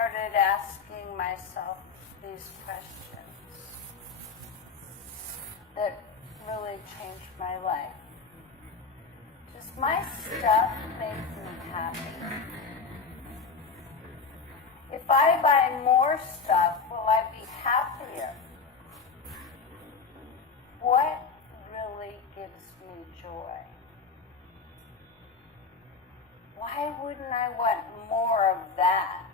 started asking myself these questions that really changed my life. Does my stuff make me happy? If I buy more stuff, will I be happier? What really gives me joy? Why wouldn't I want more of that?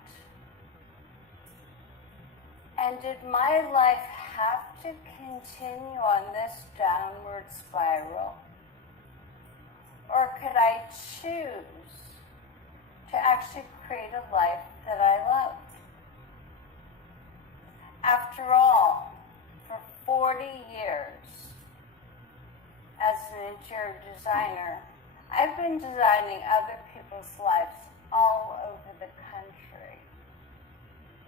And did my life have to continue on this downward spiral? Or could I choose to actually create a life that I love? After all, for 40 years as an interior designer, I've been designing other people's lives all over the country.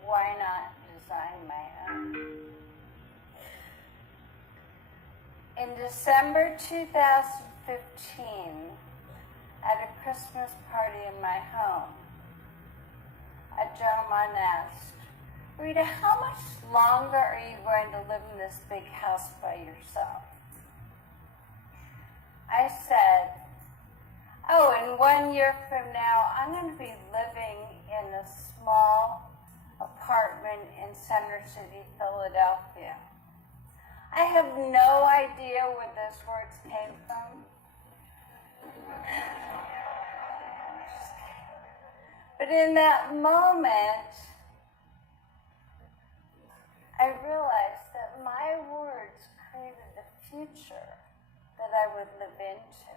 Why not design my own? In December 2015, at a Christmas party in my home, a gentleman asked, "Rita, how much longer are you going to live in this big house by yourself?" I said, "Oh, in 1 year from now, I'm going to be living in a small apartment in Center City, Philadelphia." I have no idea where those words came from. But in that moment, I realized that my words created the future that I would live into.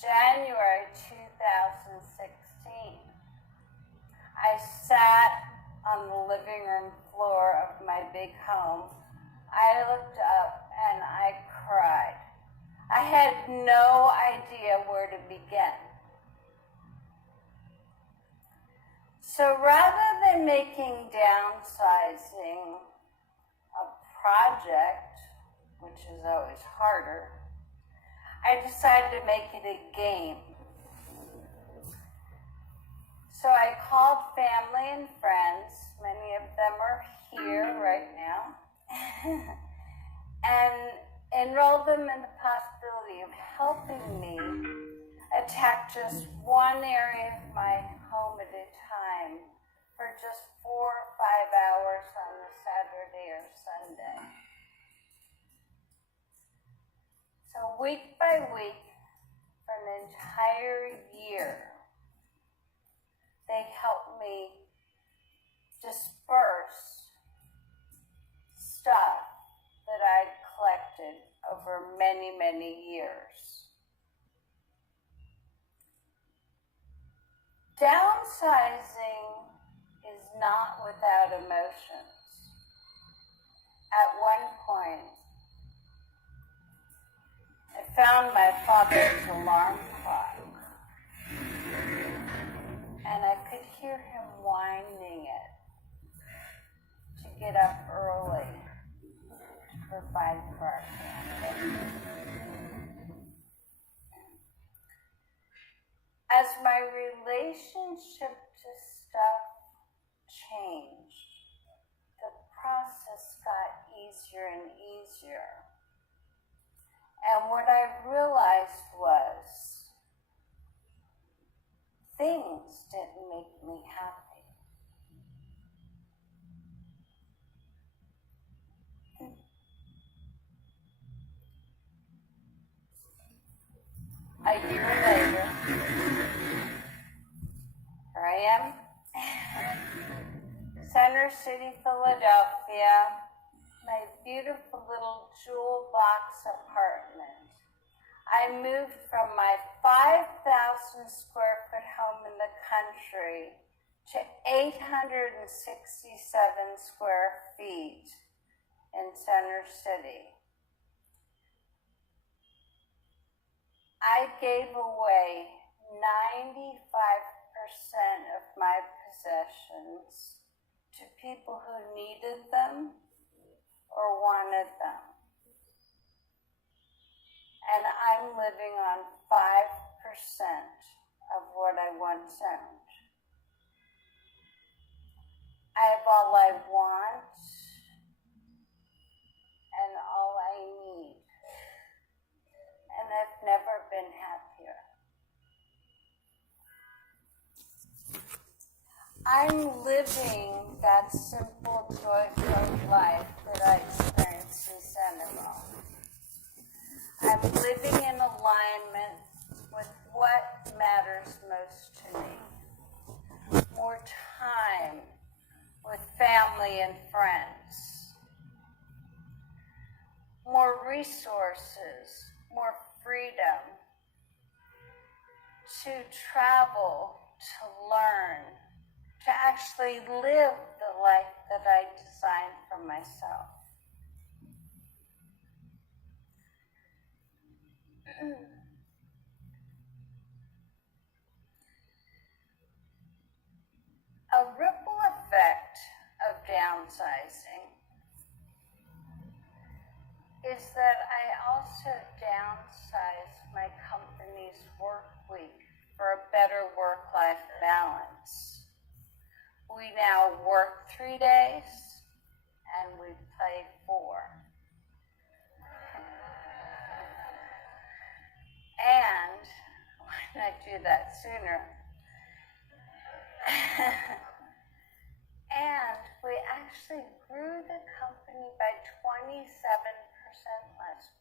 January 2016, I sat on the living room floor of my big home. I looked up and I cried. I had no idea where to begin. So rather than making downsizing a project, which is always harder, I decided to make it a game. So I called family and friends, many of them are here right now, and enrolled them in the possibility of helping me attack just one area of my home at a time for just 4 or 5 hours on a Saturday or Sunday. So week by week, for an entire year, they helped me disperse stuff that I'd collected over many, many years. Downsizing is not without emotions. At one point, I found my father's alarm clock, and I could hear him winding it to get up early to provide for our family. As my relationship to stuff changed, the process got easier and easier. And what I realized was things didn't make me happy. A year later, here I am, Center City, Philadelphia, my beautiful little jewel box apartment. I moved from my 5,000 square foot home in the country to 867 square feet in Center City. I gave away 95% of my possessions to people who needed them or wanted them. And I'm living on 5% of what I once owned. I have all I want and all I need, and I've never been happier. I'm living that simple, joy-filled life that I experienced in Sandoval. I'm living in alignment with what matters most to me. More time with family and friends. More resources, more freedom to travel, to learn, to actually live the life that I designed for myself. A ripple effect of downsizing is that I also downsized my company's work week for a better work-life balance. We now work 3 days and we play 4. And why didn't I do that sooner? And we actually grew the company by 27% last